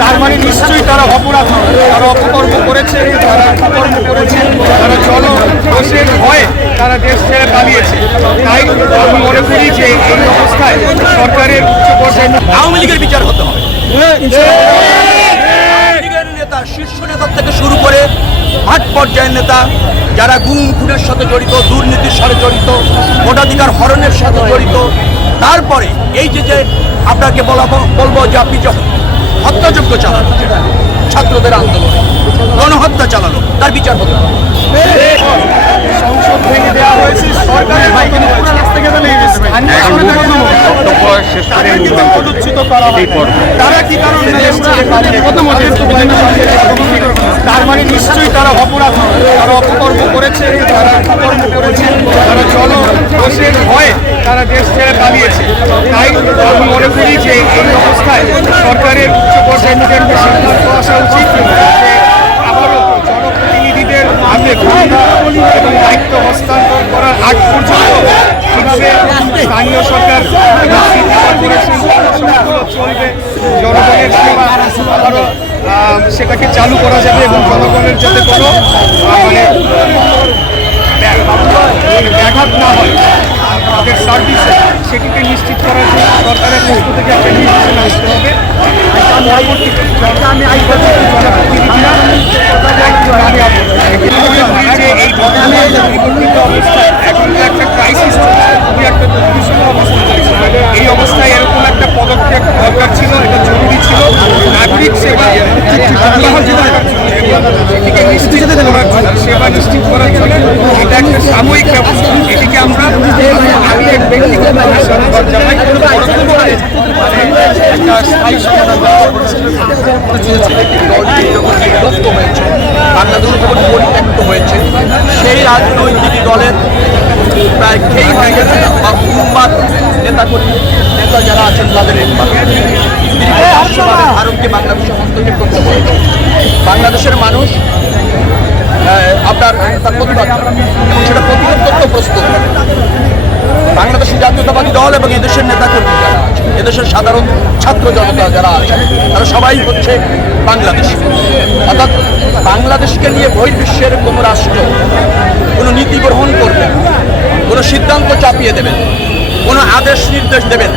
তার মানে নিশ্চয়ই তারা অপরাধ তারা অপকর্ম করেছে, তারা অপকর্ম করেছে, তারা জন দোষের ভয়ে তারা দেশ ছেড়ে পালিয়েছে। তাই আমি মনে করি যে এই অবস্থায় সরকারের উচ্চ পর্যায়ে আওয়ামী লীগের বিচার হতে হবে। নেতা, শীর্ষ নেতার থেকে শুরু করে মাঠ পর্যায়ের নেতা, যারা গুম, খুনের সাথে জড়িত, দুর্নীতির সাথে জড়িত, ভোটাধিকার হরণের সাথে জড়িত, তারপরে এই যে যে আপনাকে বলা বলব যে আপনি যখন হত্যাযজ্ঞ চালানো, ছাত্রদের আন্দোলন, গণহত্যা চালানো, তার বিচার হতে সংসদ ভেঙে দেওয়া হয়েছে সরকারের তারা কি কারণে তার মানে নিশ্চয়ই তারা অপরাধ তারা অপকর্ম করেছে, তারা অপকর্ম করেছে, তারা জন দোষের ভয়ে তারা দেশ ছেড়ে পালিয়েছে। তাই আমি মনে করি যে এই অবস্থায় সরকারের উচ্চ পর্যায়ে নিজের সিদ্ধান্ত আসা উচিত যে আবারও জনপ্রতিনিধিদের হাতে ক্ষমতা এবং দায়িত্ব হস্তান্তর করার আগ পর্যন্ত কীভাবে স্থানীয় সরকার চলবে, জনগণের সেবা আবারও সেটাকে চালু করা যাবে এবং জনগণের যাতে কোনো মানে ব্যাঘাত না হয়, তাদের সার্ভিসে সেটিকে নিশ্চিত করার জন্য সরকারের পক্ষ থেকে একটা নির্দেশনা আসতে হবে। পরবর্তীতে আমি জনপ্রতিনিধিরা আমি আপনাদের যে এই বর্তমানে পরিবর্তিত অবস্থায় এখন তো একটা ক্রাইসিস চলছে খুবই একটা দুর্বিষহ অবস্থা চলছে এই অবস্থায় এরকম একটা পদক্ষেপ দরকার ছিল, এটা জরুরি ছিল। নাগরিক সেবা নিশ্চিত করার জন্য, সেবা নিশ্চিত করার জন্য এটা একটা সাময়িক ব্যবস্থা। এটিকে আমরা আমি পরিত্যক্ত হয়েছে সেই রাজনৈতিক দলের প্রায় খেই হয়ে গেছে, বা উন্মাদ নেতা কর্মী যারা আছেন তাদের ভারতকে বাংলাদেশে হস্তক্ষেপ করতে বাংলাদেশের মানুষ আপনার তার প্রতিবাদ এবং সেটা প্রতিরোধ প্রস্তুত বাংলাদেশের জাতীয়তাবাদী দল এবং এদেশের নেতাকর্মী যারা আছে এদেশের সাধারণ ছাত্র জনতা যারা আছে তারা সবাই হচ্ছে বাংলাদেশ। অর্থাৎ বাংলাদেশকে নিয়ে বহির্বিশ্বের কোনো রাষ্ট্র কোনো নীতি গ্রহণ করবে কোনো সিদ্ধান্ত চাপিয়ে দেবেন কোনো আদেশ নির্দেশ দেবেন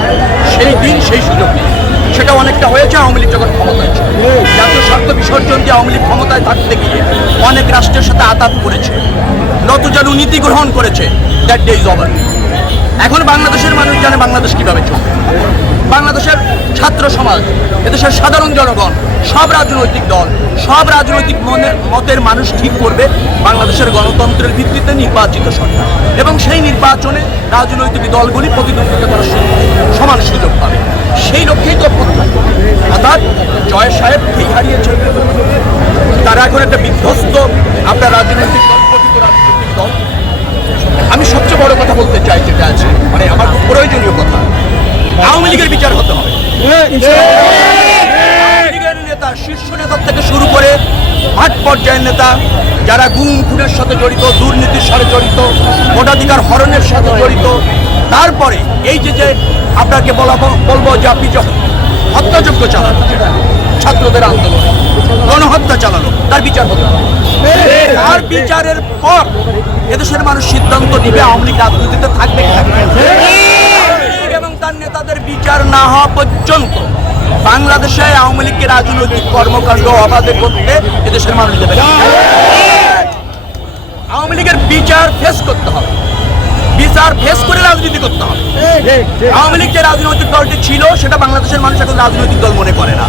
সেই দিন সেই সুযোগ নেই। সেটা অনেকটা হয়েছে, আওয়ামী লীগ যখন ক্ষমতায় ছিল। জাতীয় স্বার্থ বিসর্জন দিয়ে আওয়ামী লীগ ক্ষমতায় থাকতে গিয়ে অনেক রাষ্ট্রের সাথে আতাত করেছে। নতজানু নীতি গ্রহণ করেছে দ্যাট ডে ইজ ওভার এখন বাংলাদেশের মানুষ জানে বাংলাদেশ কীভাবে চলবে। বাংলাদেশের ছাত্র সমাজ, এদেশের সাধারণ জনগণ, সব রাজনৈতিক দল, সব রাজনৈতিক মতের মানুষ ঠিক করবে বাংলাদেশের গণতন্ত্রের ভিত্তিতে নির্বাচিত সরকার। এবং সেই নির্বাচনে রাজনৈতিক দলগুলি প্রতিদ্বন্দ্বিতা করার সমান সুযোগ পাবে। সেই লক্ষ্যেই তো প্রত্যায় অর্থাৎ জয় সাহেব ঠিক হারিয়েছে তারা এখন একটা বিধ্বস্ত আপনার রাজনৈতিক দল, প্রকৃত রাজনৈতিক দল। আমি সবচেয়ে বড় কথা বলতে চাই যেটা আছে মানে আমার কথা আওয়ামী লীগের বিচার হতে হবে। নেতা শীর্ষ নেতার থেকে শুরু করে মাঠ পর্যায়ের নেতা যারা গুম খুনের সাথে জড়িত দুর্নীতির সাথে জড়িত ভোটাধিকার হরণের সাথে জড়িত তারপরে এই যে যে আপনাকে বলা বলব যে আপনি যখন হত্যাযজ্ঞ চালানো ছাত্রদের আন্দোলন গণহত্যা চালানো তার বিচার হতে হবে। তার বিচারের পর এদেশের মানুষ সিদ্ধান্ত নিবে আওয়ামী লীগ রাজনীতিতে থাকবে থাকবে না। আওয়ামী লীগ এবং তার নেতাদের বিচার না হওয়া পর্যন্ত বাংলাদেশে আওয়ামী লীগকে রাজনৈতিক কর্মকাণ্ড অবাধে করতে এদেশের মানুষ দেবে আওয়ামী লীগের বিচার ফেস করতে হবে। বিচার ফেস করে রাজনীতি করতে হবে। আওয়ামী লীগ যে রাজনৈতিক দলটি ছিল, সেটা বাংলাদেশের মানুষ এখন রাজনৈতিক দল মনে করে না।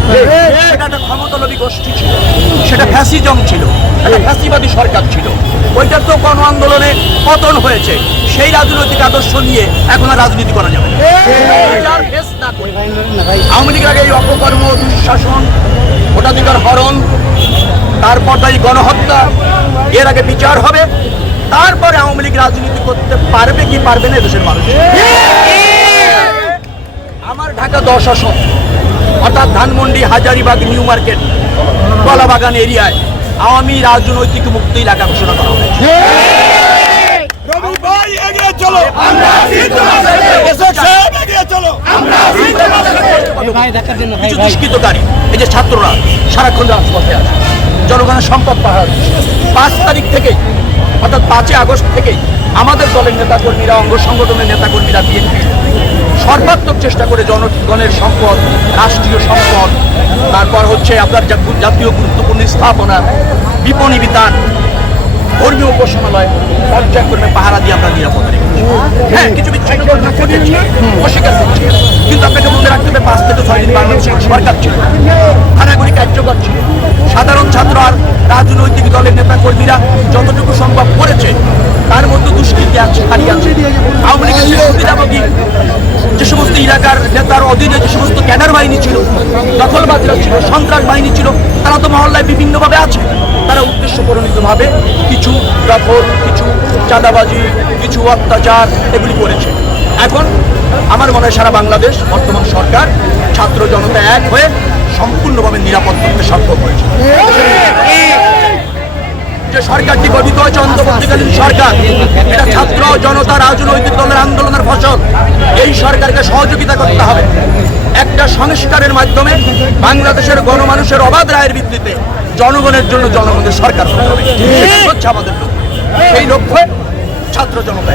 সেটা একটা ক্ষমতালবী গোষ্ঠী ছিল। সেটা ফ্যাসিজম ছিল। একটা ফ্যাসিবাদী সরকার ছিল। ওইটার তো গণ আন্দোলনে পতন হয়েছে। সেই রাজনৈতিক আদর্শ নিয়ে এখন আর রাজনীতি করা যাবে আওয়ামী লীগের আগে এই অপকর্ম, দুঃশাসন, ভোটাধিকার হরণ, তারপর তাই গণহত্যা, এর আগে বিচার হবে। তারপরে আওয়ামী লীগ রাজনীতি করতে পারবে কি পারবে না দেশের মানুষ? আমার ঢাকা দশ আসন অর্থাৎ ধানমন্ডি হাজারিবাগ নিউ মার্কেট কলাবাগান এরিয়ায় আওয়ামী রাজনৈতিক মুক্ত এলাকা ঘোষণা করা হয়েছে। ভাই এগিয়ে চলো। আমরা এসএক সাহেব এগিয়ে চলো। কিছু দুষ্কৃতকারী এই যে ছাত্ররা সারাক্ষণ রাজপথে আছে। জনগণের সম্পদ পাহাড় পাঁচ তারিখ থেকে, অর্থাৎ পাঁচই আগস্ট থেকে আমাদের দলের নেতাকর্মীরা, অঙ্গ সংগঠনের নেতাকর্মীরা বিএনপি সর্বাত্মক চেষ্টা করে জনগণের সম্পদ রাষ্ট্রীয় সম্পদ তারপর হচ্ছে আপনার জাতীয় গুরুত্বপূর্ণ স্থাপনা, বিপণী বিতান, ধর্মীয় উপাসনালয়, পর্যায়ক্রমে পাহারা দিয়ে আমরা নিরাপদ রেখেছি হ্যাঁ কিছু বিচ্ছিন্ন অস্বীকার করছি। কিন্তু আপনাকে মনে রাখতে হবে, পাঁচ থেকে ছয় দিন বাংলাদেশের সরকার ছিল সাধারণ ছাত্র আর রাজনৈতিক দলের নেতা কর্মীরা যতটুকু সম্ভব করেছে, তার মধ্যে দুষ্কৃতি আছে আওয়ামী লীগের যে সমস্ত এলাকার নেতার অধীনে যে সমস্ত ক্যাডার বাহিনী ছিল দখলবাদীরা ছিল, সন্ত্রাস বাহিনী ছিল, তারা তো মহল্লায় বিভিন্নভাবে আছে। তারা উদ্দেশ্য প্রণীতভাবে কিছু দখল, কিছু চাঁদাবাজি, কিছু অত্যাচার এগুলি করেছে। এখন আমার মনে হয় সারা বাংলাদেশ, বর্তমান সরকার, ছাত্র জনতা এক হয়ে সম্পূর্ণভাবে নিরাপদ করতে সক্ষম হয়েছে। যে সরকারটি গঠিত হয়েছে? অন্তর্বর্তীকালীন সরকার। এটা ছাত্র জনতা রাজনৈতিক দলের আন্দোলনের ফসল। এই সরকারকে সহযোগিতা করতে হবে। একটা সংস্কারের মাধ্যমে বাংলাদেশের গণমানুষের অবাধ রায়ের ভিত্তিতে জনগণের জন্য জনগণের সরকার হচ্ছে আমাদের লক্ষ্য। সেই লক্ষ্যে ছাত্র জনতা